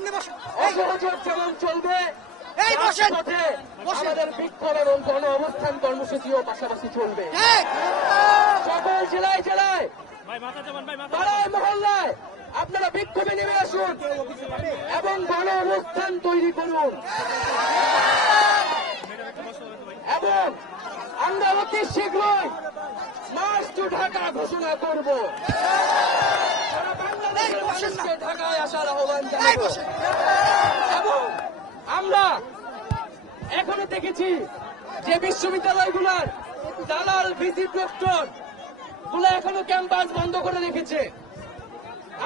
সামনে বসো। অসহযোগ যেমন চলবে। এই বসেন। আমাদের বিক্ষোভ এবং গণ অবস্থান কর্মসূচিও পাশাপাশি চলবে। সকল জেলায় জেলায় পাড়ায় মহল্লায় আপনারা বিক্ষোভে নেমে আসুন এবং গণ অবস্থান তৈরি করুন। এবং আমরা অতি শীঘ্রই মার্চ টু ঢাকা ঘোষণা করব। মানুষকে ঢাকায় আসার আহ্বান জানাব। এবং আমরা এখনও দেখেছি যে বিশ্ববিদ্যালয়গুলোর দালাল ভিসি প্রক্টরগুলো এখনও ক্যাম্পাস বন্ধ করে রেখেছে।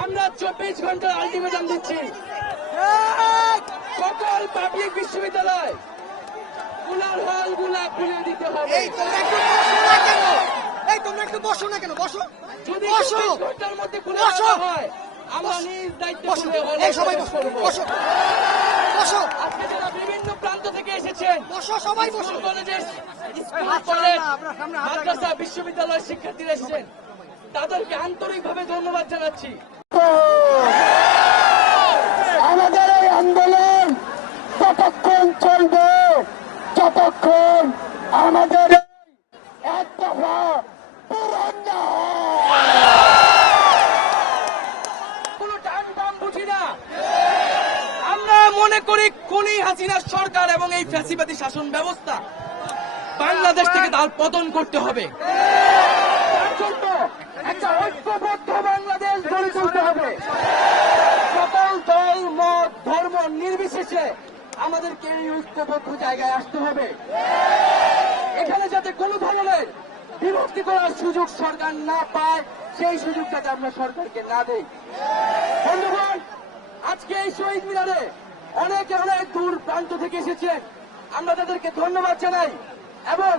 আমরা চব্বিশ ঘণ্টার আলটিমেটাম দিচ্ছি। সকল পাবলিক বিশ্ববিদ্যালয়গুলার হলগুলা খুলে দিতে হবে। এই তোমরা একটু বসো না কেন? এই তোমরা একটু বসো না কেন? বসো। যদি বসো। চব্বিশ ঘণ্টার মধ্যে খুলে। হয় আমরা নিজ দায়িত্ব বসো খুলে এই সবাই বসো বসো বসো। আজকে যারা বিভিন্ন প্রান্ত থেকে এসেছেন বসো সবাই বসো। কলেজের স্কুল কলেজ মাদ্রাসা শিক্ষার্থীরা এসেছেন তাদেরকে আন্তরিকভাবে ধন্যবাদ জানাচ্ছি। আমাদের এই আন্দোলন ততক্ষণ চলবে যতক্ষণ আমাদের এই এক দফা পূরণ না হয়। কোনো টান টান বুঝি না আমরা মনে খুনি হাসিনার সরকার এবং এই ফ্যাসিবাদী শাসন ব্যবস্থা বাংলাদেশ থেকে তার পতন করতে হবে। আমাদেরকে এই ঐক্যবদ্ধ জায়গায় আসতে হবে। এখানে যাতে কোনো ধরনের বিভক্তি করার সুযোগ সরকার না পায়, সেই সুযোগ আমরা সরকারকে না দেই। বন্ধুগণ, আজকে এই শহীদ মিনারে অনেকে অনেক দূর প্রান্ত থেকে এসেছে। আমরা তাদেরকে ধন্যবাদ জানাই এবং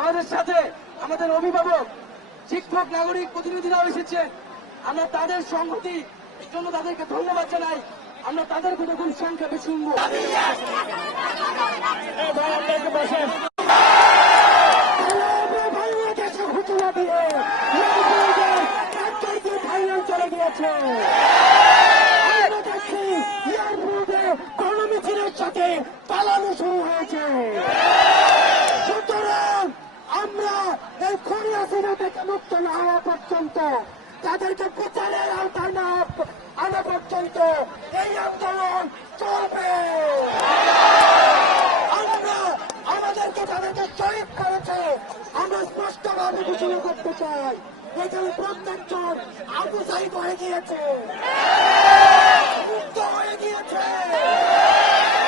আমাদের সাথে আমাদের অভিভাবক শিক্ষক নাগরিক প্রতিনিধিরাও এসেছে। আমরা তাদের সংহতি এই জন্য তাদেরকে ধন্যবাদ জানাই। আমরা তাদের কোনো সংখ্যা বেশি শুনব এই ভাই, আপনাকে বসেন। আমাদের বাংলাদেশে ঘোষণা দিয়ে ইয়ারবুদের একটি ফাইনাল চলে গিয়েছে আমরা দেখছি ইয়ারবুদে গণমিছিলের সাথে পালানো শুরু হয়েছে সুতরাং আমরা এই খনি হাসিনা থেকে মুক্ত না হওয়া পর্যন্ত তাদেরকে বিচারের আওতায় না আনা পর্যন্ত এই আন্দোলন চলবে। আমরা আমাদেরকে তাদেরকে শহীদ করেছে। আমরা স্পষ্টভাবে ঘোষণা করতে চাই। এখানে প্রত্যেকজন আবু সাহিদ হয়ে গিয়েছে মুক্ত হয়ে গিয়েছে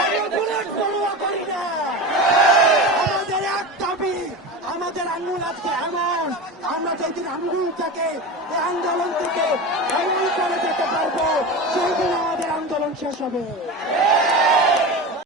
আমরা বুলেট পড়ুয়া করি না আমাদের এক দাবি আমাদের আঙ্গুল আজকে এমন। আমরা যেদিন আঙ্গুলটাকে আন্দোলন থেকে এমন করে যেতে পারব সেই আমাদের আন্দোলন শেষ হবে।